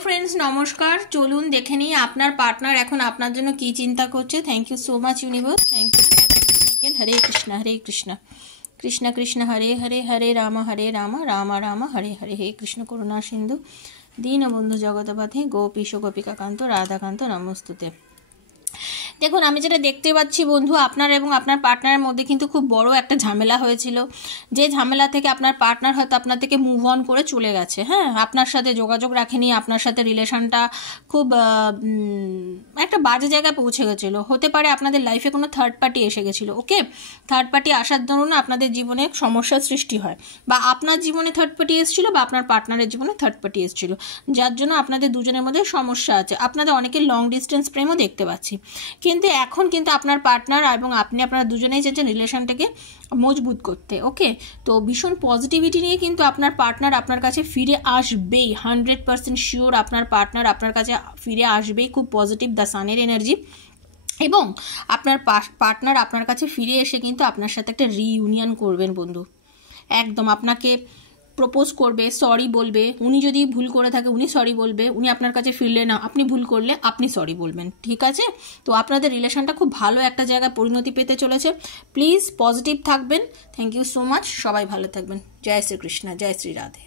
Friends नमस्कार चलुन देखे नहीं आपनार पार्टनार एखन आपनार जन्य की चिंता करछे। Thank you so much universe, thank you. हरे कृष्ण कृष्ण कृष्ण हरे हरे, हरे राम राम राम हरे हरे। हे कृष्ण करुणा सिंधु दीनबंधु जगतपथे गोपीश गोपिकाकांत राधाकांत नमस्तुते। দেখুন আমি যেটা দেখতে পাচ্ছি বন্ধু, আপনার এবং আপনার পার্টনারের মধ্যে কিন্তু খুব বড় একটা ঝামেলা হয়েছিল, যে ঝামেলা থেকে আপনার পার্টনার হয়তো আপনার থেকে মুভ অন করে চলে গেছে। হ্যাঁ, আপনার সাথে যোগাযোগ রাখেনি, আপনার সাথে রিলেশনটা খুব একটা বাজে জায়গায় পৌঁছে গেছিলো। হতে পারে আপনাদের লাইফে কোনো থার্ড পার্টি এসে গেছিলো। ওকে, থার্ড পার্টি আসার দরুন আপনাদের জীবনে সমস্যার সৃষ্টি হয়, বা আপনার জীবনে থার্ড পার্টি এসেছিলো বা আপনার পার্টনারের জীবনে থার্ড পার্টি এসেছিলো, যার জন্য আপনাদের দুজনের মধ্যে সমস্যা আছে। আপনাদের অনেকের লং ডিস্টেন্স প্রেমও দেখতে পাচ্ছি, কিন্তু এখন কিন্তু আপনার পার্টনার এবং আপনি আপনারা দুজনেই চাইছেন রিলেশনটাকে মজবুত করতে। ওকে, তো ভীষণ পজিটিভিটি নিয়ে কিন্তু আপনার পার্টনার আপনার কাছে ফিরে আসবেই, 100% শিওর আপনার পার্টনার আপনার কাছে ফিরে আসবেই। খুব পজিটিভ দ্য সানের এনার্জি, এবং আপনার পার্টনার আপনার কাছে ফিরে এসে কিন্তু আপনার সাথে একটা রিইউনিয়ন করবেন বন্ধু। একদম আপনাকে প্রপোজ করবে, সরি বলবে। উনি যদি ভুল করে থাকে উনি সরি বলবে, উনি আপনার কাছে ফিরলে না, আপনি ভুল করলে আপনি সরি বলবেন। ঠিক আছে, তো আপনাদের রিলেশনটা খুব ভালো একটা জায়গায় পরিণতি পেতে চলেছে। প্লিজ পজিটিভ থাকবেন। থ্যাংক ইউ সো মাচ, সবাই ভালো থাকবেন। জয় শ্রীকৃষ্ণ, জয় শ্রী রাধে।